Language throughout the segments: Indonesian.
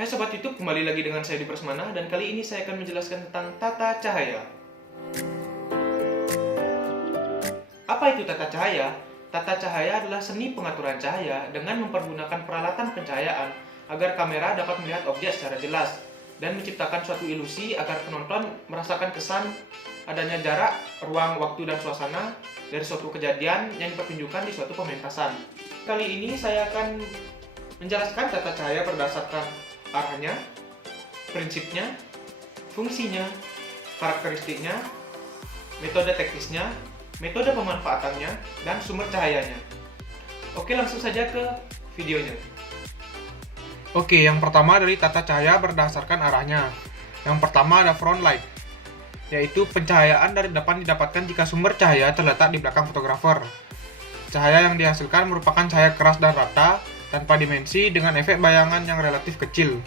Hai Sobat YouTube, kembali lagi dengan saya di Persmana dan kali ini saya akan menjelaskan tentang tata cahaya. Apa itu tata cahaya? Tata cahaya adalah seni pengaturan cahaya dengan mempergunakan peralatan pencahayaan agar kamera dapat melihat objek secara jelas dan menciptakan suatu ilusi agar penonton merasakan kesan adanya jarak, ruang, waktu, dan suasana dari suatu kejadian yang dipertunjukkan di suatu pementasan. Kali ini saya akan menjelaskan tata cahaya berdasarkan arahnya, prinsipnya, fungsinya, karakteristiknya, metode teknisnya, metode pemanfaatannya, dan sumber cahayanya. Oke, langsung saja ke videonya. Oke, yang pertama dari tata cahaya berdasarkan arahnya. Yang pertama ada front light, yaitu pencahayaan dari depan didapatkan jika sumber cahaya terletak di belakang fotografer. Cahaya yang dihasilkan merupakan cahaya keras dan rata, tanpa dimensi dengan efek bayangan yang relatif kecil.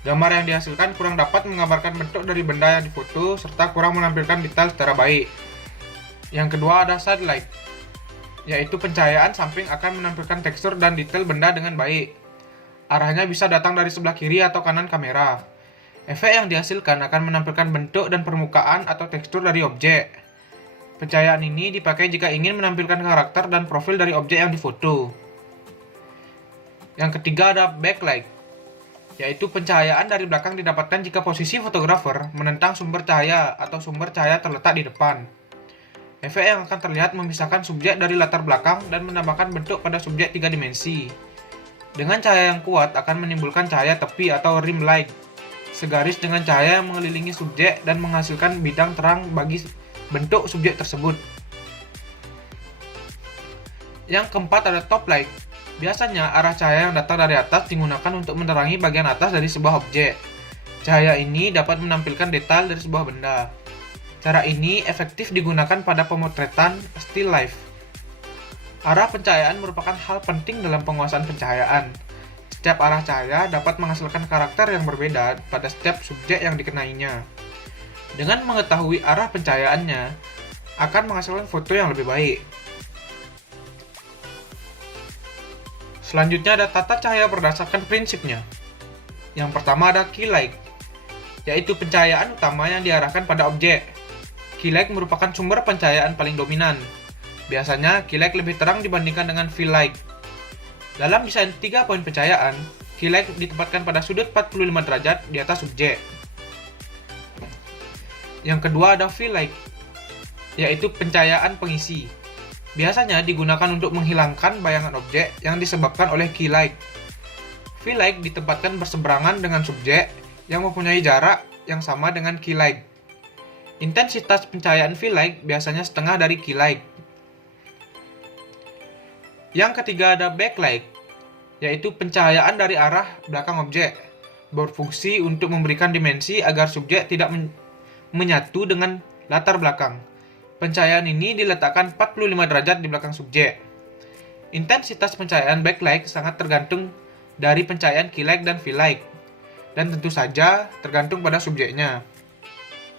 Gambar yang dihasilkan kurang dapat menggambarkan bentuk dari benda yang difoto, serta kurang menampilkan detail secara baik. Yang kedua ada side light, yaitu pencahayaan samping akan menampilkan tekstur dan detail benda dengan baik. Arahnya bisa datang dari sebelah kiri atau kanan kamera. Efek yang dihasilkan akan menampilkan bentuk dan permukaan atau tekstur dari objek. Pencahayaan ini dipakai jika ingin menampilkan karakter dan profil dari objek yang difoto. Yang ketiga ada backlight, yaitu pencahayaan dari belakang didapatkan jika posisi fotografer menentang sumber cahaya atau sumber cahaya terletak di depan. Efek yang akan terlihat memisahkan subjek dari latar belakang dan menambahkan bentuk pada subjek 3 dimensi. Dengan cahaya yang kuat akan menimbulkan cahaya tepi atau rim light, segaris dengan cahaya yang mengelilingi subjek dan menghasilkan bidang terang bagi bentuk subjek tersebut. Yang keempat ada top light. Biasanya arah cahaya yang datang dari atas digunakan untuk menerangi bagian atas dari sebuah objek. Cahaya ini dapat menampilkan detail dari sebuah benda. Cara ini efektif digunakan pada pemotretan still life. Arah pencahayaan merupakan hal penting dalam penguasaan pencahayaan. Setiap arah cahaya dapat menghasilkan karakter yang berbeda pada setiap subjek yang dikenainya. Dengan mengetahui arah pencahayaannya, akan menghasilkan foto yang lebih baik. Selanjutnya ada tata cahaya berdasarkan prinsipnya. Yang pertama ada key light, yaitu pencahayaan utama yang diarahkan pada objek. Key light merupakan sumber pencahayaan paling dominan. Biasanya key light lebih terang dibandingkan dengan fill light. Dalam desain 3 poin pencahayaan, key light ditempatkan pada sudut 45 derajat di atas subjek. Yang kedua ada fill light, yaitu pencahayaan pengisi. Biasanya digunakan untuk menghilangkan bayangan objek yang disebabkan oleh key light. Fill light ditempatkan berseberangan dengan subjek yang mempunyai jarak yang sama dengan key light. Intensitas pencahayaan fill light biasanya setengah dari key light. Yang ketiga ada backlight, yaitu pencahayaan dari arah belakang objek. Berfungsi untuk memberikan dimensi agar subjek tidak menyatu dengan latar belakang. Pencahayaan ini diletakkan 45 derajat di belakang subjek. Intensitas pencahayaan backlight sangat tergantung dari pencahayaan key light dan fill light, dan tentu saja tergantung pada subjeknya.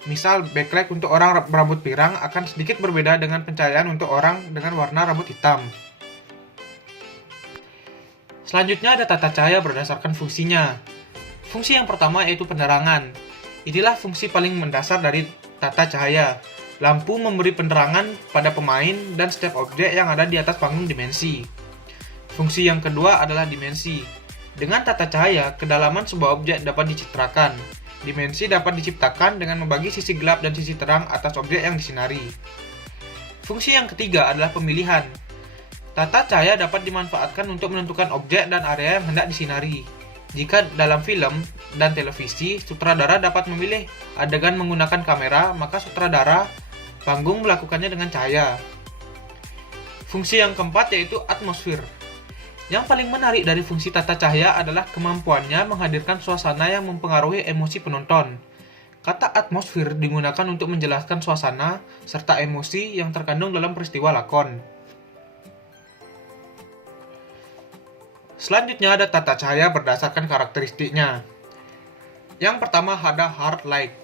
Misal, backlight untuk orang berambut pirang akan sedikit berbeda dengan pencahayaan untuk orang dengan warna rambut hitam. Selanjutnya ada tata cahaya berdasarkan fungsinya. Fungsi yang pertama yaitu penerangan. Inilah fungsi paling mendasar dari tata cahaya. Lampu memberi penerangan pada pemain dan setiap objek yang ada di atas panggung dimensi. Fungsi yang kedua adalah dimensi. Dengan tata cahaya, kedalaman sebuah objek dapat dicitrakan. Dimensi dapat diciptakan dengan membagi sisi gelap dan sisi terang atas objek yang disinari. Fungsi yang ketiga adalah pemilihan. Tata cahaya dapat dimanfaatkan untuk menentukan objek dan area yang hendak disinari. Jika dalam film dan televisi, sutradara dapat memilih adegan menggunakan kamera, maka sutradara panggung melakukannya dengan cahaya. Fungsi yang keempat yaitu atmosfer. Yang paling menarik dari fungsi tata cahaya adalah kemampuannya menghadirkan suasana yang mempengaruhi emosi penonton. Kata atmosfer digunakan untuk menjelaskan suasana serta emosi yang terkandung dalam peristiwa lakon. Selanjutnya ada tata cahaya berdasarkan karakteristiknya. Yang pertama ada hard light,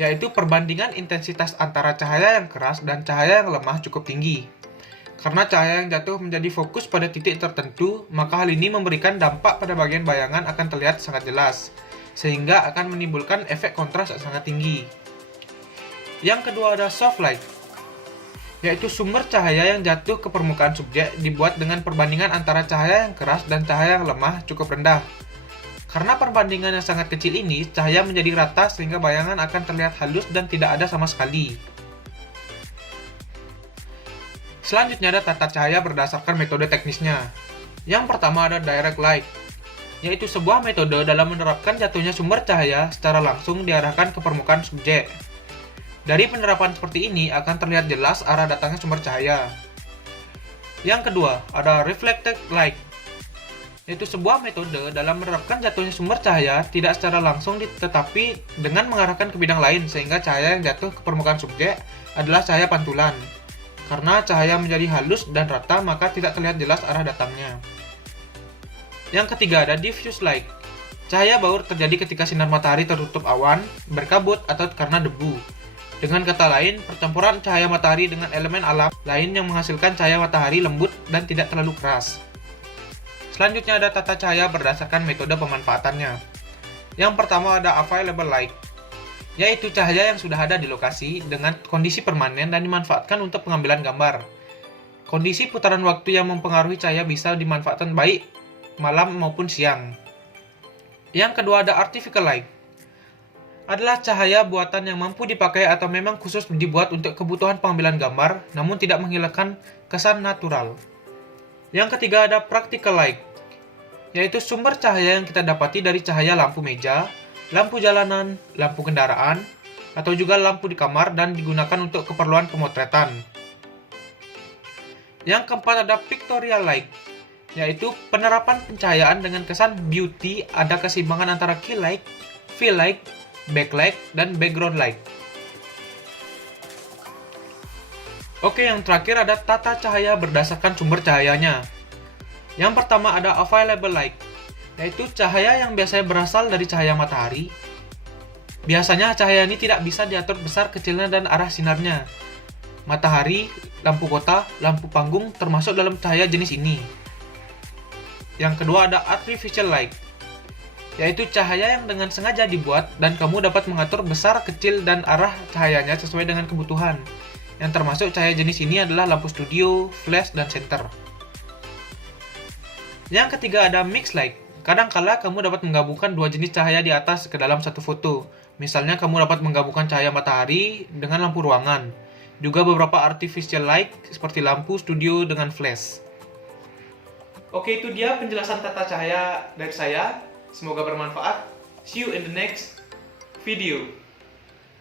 yaitu perbandingan intensitas antara cahaya yang keras dan cahaya yang lemah cukup tinggi. Karena cahaya yang jatuh menjadi fokus pada titik tertentu, maka hal ini memberikan dampak pada bagian bayangan akan terlihat sangat jelas, sehingga akan menimbulkan efek kontras yang sangat tinggi. Yang kedua ada soft light, yaitu sumber cahaya yang jatuh ke permukaan subjek dibuat dengan perbandingan antara cahaya yang keras dan cahaya yang lemah cukup rendah. Karena perbandingan yang sangat kecil ini, cahaya menjadi rata sehingga bayangan akan terlihat halus dan tidak ada sama sekali. Selanjutnya ada tata cahaya berdasarkan metode teknisnya. Yang pertama ada direct light, yaitu sebuah metode dalam menerapkan jatuhnya sumber cahaya secara langsung diarahkan ke permukaan subjek. Dari penerapan seperti ini akan terlihat jelas arah datangnya sumber cahaya. Yang kedua ada reflected light, yaitu sebuah metode dalam menerapkan jatuhnya sumber cahaya tidak secara langsung tetapi dengan mengarahkan ke bidang lain sehingga cahaya yang jatuh ke permukaan subjek adalah cahaya pantulan. Karena cahaya menjadi halus dan rata, maka tidak terlihat jelas arah datangnya. Yang ketiga ada diffuse light. Cahaya baur terjadi ketika sinar matahari tertutup awan, berkabut, atau karena debu. Dengan kata lain, percampuran cahaya matahari dengan elemen alam lain yang menghasilkan cahaya matahari lembut dan tidak terlalu keras. Selanjutnya ada tata cahaya berdasarkan metode pemanfaatannya. Yang pertama ada available light, yaitu cahaya yang sudah ada di lokasi dengan kondisi permanen dan dimanfaatkan untuk pengambilan gambar. Kondisi putaran waktu yang mempengaruhi cahaya bisa dimanfaatkan baik malam maupun siang. Yang kedua ada artificial light, adalah cahaya buatan yang mampu dipakai atau memang khusus dibuat untuk kebutuhan pengambilan gambar, namun tidak menghilangkan kesan natural. Yang ketiga ada practical light, yaitu sumber cahaya yang kita dapati dari cahaya lampu meja, lampu jalanan, lampu kendaraan, atau juga lampu di kamar dan digunakan untuk keperluan pemotretan. Yang keempat ada pictorial light, yaitu penerapan pencahayaan dengan kesan beauty, ada keseimbangan antara key light, fill light, backlight, dan background light. Oke, yang terakhir ada tata cahaya berdasarkan sumber cahayanya. Yang pertama ada available light, yaitu cahaya yang biasanya berasal dari cahaya matahari. Biasanya cahaya ini tidak bisa diatur besar kecilnya dan arah sinarnya. Matahari, lampu kota, lampu panggung termasuk dalam cahaya jenis ini. Yang kedua ada artificial light, yaitu cahaya yang dengan sengaja dibuat dan kamu dapat mengatur besar, kecil, dan arah cahayanya sesuai dengan kebutuhan. Yang termasuk cahaya jenis ini adalah lampu studio, flash, dan senter. Yang ketiga ada mixed light. Kadangkala kamu dapat menggabungkan dua jenis cahaya di atas ke dalam satu foto. Misalnya kamu dapat menggabungkan cahaya matahari dengan lampu ruangan. Juga beberapa artificial light seperti lampu studio dengan flash. Oke, itu dia penjelasan tata cahaya dari saya. Semoga bermanfaat. See you in the next video.